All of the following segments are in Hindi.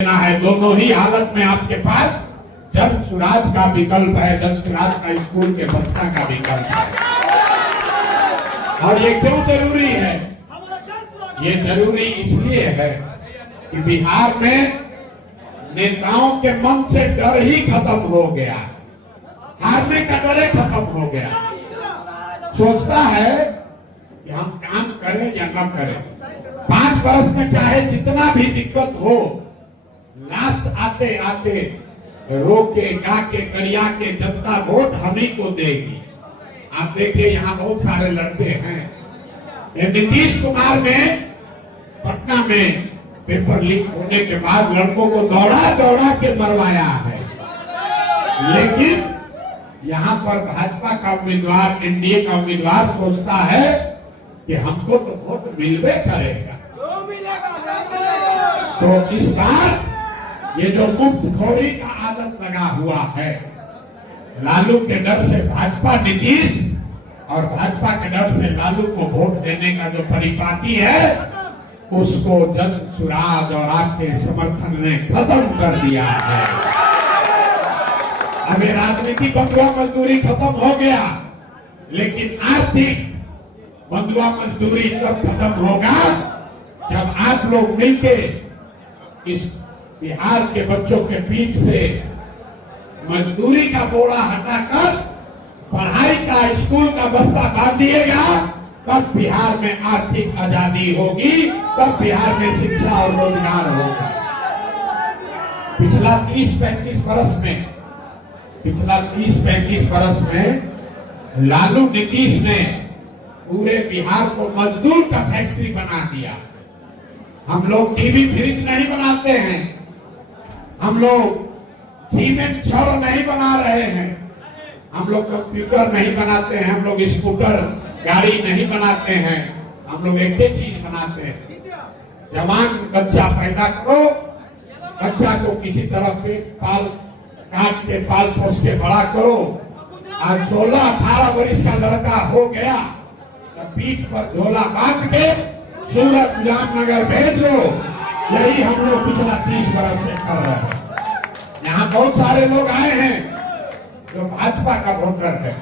है। दोनों ही हालत में आपके पास जन सुराज का विकल्प है, जन सुराज का स्कूल के बस्ता का विकल्प है। और ये क्यों जरूरी है? ये जरूरी इसलिए है कि बिहार में नेताओं के मन से डर ही खत्म हो गया, हारने का डर ही खत्म हो गया। सोचता है कि हम काम करें या न करें, 5 वर्ष में चाहे जितना भी दिक्कत हो, लास्ट आते आते रो के गा के करिया के जनता वोट हम ही को देगी। आप देखिए यहाँ बहुत सारे लड़के हैं। नीतीश कुमार ने पटना में पेपर लीक होने के बाद लड़कों को दौड़ा दौड़ा के मरवाया है, लेकिन यहाँ पर भाजपा का उम्मीदवार, एनडीए का उम्मीदवार सोचता है कि हमको तो वोट मिलवे करेगा। तो इस बार ये जो मुफ्तखोरी का आदत लगा हुआ है, लालू के डर से भाजपा नीतीश और भाजपा के डर से लालू को वोट देने का जो परिपाटी है, उसको जन सुराज और आपके समर्थन ने खत्म कर दिया है। अभी राजनीतिक बंधुआ मजदूरी खत्म हो गया, लेकिन आर्थिक बंधुआ मजदूरी तब खत्म होगा जब आप लोग मिलके इस बिहार के बच्चों के पीठ से मजदूरी का बोरा हटाकर पढ़ाई का, स्कूल का बस्ता बांध दिएगा। तब बिहार में आर्थिक आजादी होगी, तब बिहार में शिक्षा और रोजगार होगा। पिछला 30-35 बरस में लालू नीतीश ने पूरे बिहार को मजदूर का फैक्ट्री बना दिया। हम लोग टीवी फ्रिज नहीं बनाते हैं, हम लोग सीमेंट छड़ नहीं बना रहे हैं, हम लोग कंप्यूटर नहीं बनाते हैं, हम लोग स्कूटर गाड़ी नहीं बनाते हैं, हम लोग एक ही चीज बनाते हैं, जवान बच्चा पैदा करो, बच्चा को किसी तरह पेट पाल काट के पाल पोस के बड़ा करो। आज 16-18 वर्ष का लड़का हो गया तो पीठ पर झोला बांध के सूरत जामनगर भेज लो। यही हम लोग पिछला 30 वर्ष से कर रहे हैं। यहाँ बहुत सारे लोग आए हैं जो भाजपा का वोटर है,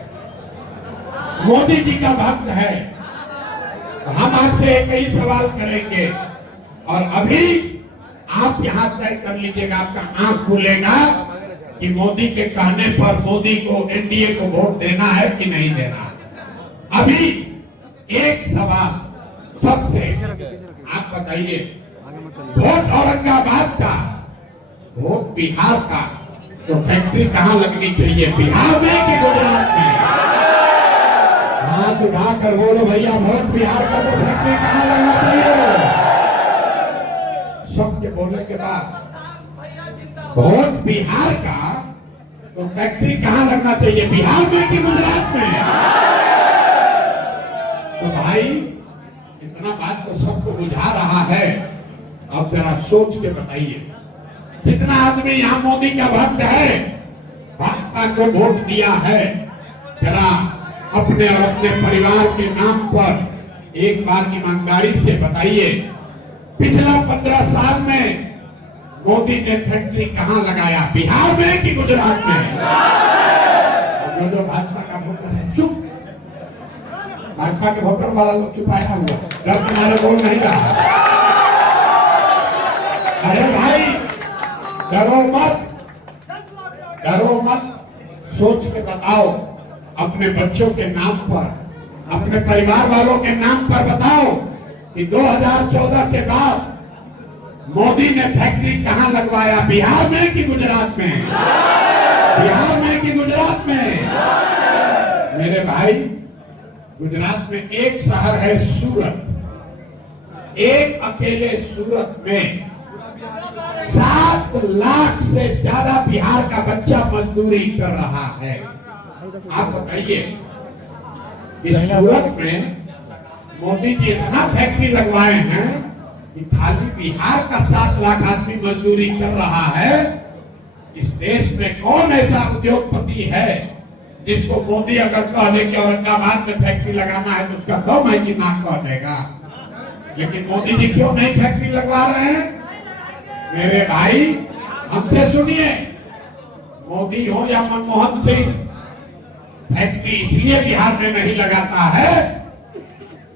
मोदी जी का भक्त है। तो हम आपसे एक ही सवाल करेंगे और अभी आप यहाँ तय कर लीजिएगा, आपका आंख खुलेगा कि मोदी के कहने पर मोदी को, एनडीए को वोट देना है कि नहीं देना। अभी एक सवाल सबसे आप बताइए, वोट औरंगाबाद का, वोट बिहार का, तो फैक्ट्री कहाँ लगनी चाहिए, बिहार में कि गुजरात में? हाथ उठाकर बोलो भैया, वोट बिहार का तो फैक्ट्री कहाँ लगना चाहिए? सबके बोलने के बाद वोट बिहार का तो फैक्ट्री कहाँ लगना चाहिए, बिहार में कि गुजरात में? तो भाई इतना बात तो सबको बुझा रहा है, अब जरा सोच के बताइए। जितना आदमी यहाँ मोदी का भक्त है, भाजपा को वोट दिया है, जरा अपने और अपने परिवार के नाम पर एक बार ईमानदारी से बताइए, पिछला 15 साल में मोदी ने फैक्ट्री कहाँ लगाया, बिहार में कि गुजरात में? जो भाजपा का वोटर है चुप, भाजपा के वोटर वाला लोग चुपाया हुआ, डर तुम्हारे बोल नहीं रहा। अरे भाई डरो मत, सोच के बताओ, अपने बच्चों के नाम पर, अपने परिवार वालों के नाम पर बताओ कि 2014 के बाद मोदी ने फैक्ट्री कहाँ लगवाया, बिहार में कि गुजरात में? बिहार में कि गुजरात में? मेरे भाई, गुजरात में एक शहर है सूरत, एक अकेले सूरत में 7 लाख से ज्यादा बिहार का बच्चा मजदूरी कर रहा है। आप बताइए, इस सूरत में मोदी जी इतना फैक्ट्री लगवाए हैं कि खाली बिहार का 7 लाख आदमी मजदूरी कर रहा है। इस देश में कौन ऐसा उद्योगपति है जिसको मोदी अगर कह दे कि औरंगाबाद में फैक्ट्री लगाना है तो उसका दम है कि ना कह देगा? लेकिन मोदी जी क्यों नहीं फैक्ट्री लगवा रहे हैं? मेरे भाई हमसे सुनिए, मोदी हो या मनमोहन सिंह, फैक्ट्री इसलिए बिहार में नहीं लगाता है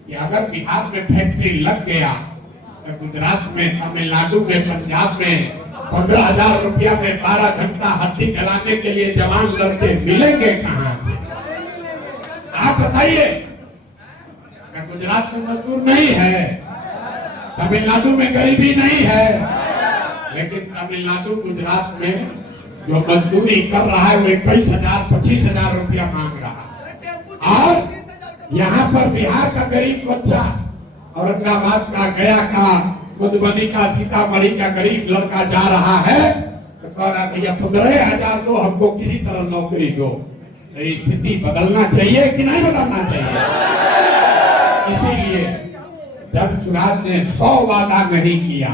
कि अगर बिहार में फैक्ट्री लग गया तो गुजरात में, तमिलनाडु में, पंजाब में 15,000 रुपया में 12 घंटा हड्डी जलाने के लिए जवान लड़के मिलेंगे कहां से? आप बताइए। गुजरात में मजदूर नहीं है, तमिलनाडु में गरीबी नहीं है, लेकिन तमिलनाडु गुजरात में जो मजदूरी कर रहा है वो 21,000 25,000 रुपया मांग रहा है। और यहाँ पर बिहार का गरीब बच्चा, औरंगाबाद का, गया का, मधुबनी का, सीतामढ़ी का गरीब लड़का जा रहा है तो कह रहा है भैया 15,000 दो, हमको किसी तरह नौकरी दो। तो स्थिति बदलना चाहिए कि नहीं बदलना चाहिए? इसीलिए जब स्वराज ने 100 वादा नहीं किया,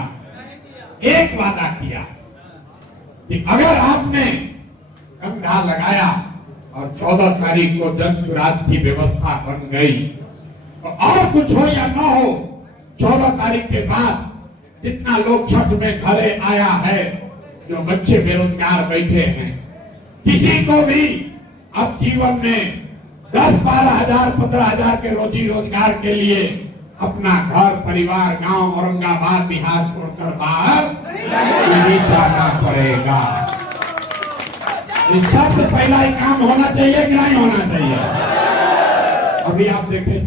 एक वादा किया कि अगर आपने कंधा लगाया और 14 तारीख को जन स्वराज की व्यवस्था बन गई तो और कुछ हो या ना हो, 14 तारीख के बाद जितना लोग छठ में घरे आया है, जो बच्चे बेरोजगार बैठे हैं, किसी को भी अब जीवन में 10-12 हजार 15,000 के रोजी रोजगार के लिए अपना घर परिवार गांव औरंगाबाद बिहार छोड़कर बाहर नहीं जाना पड़ेगा। इस सबसे पहला ही काम होना चाहिए कि नहीं होना चाहिए? अभी आप देखें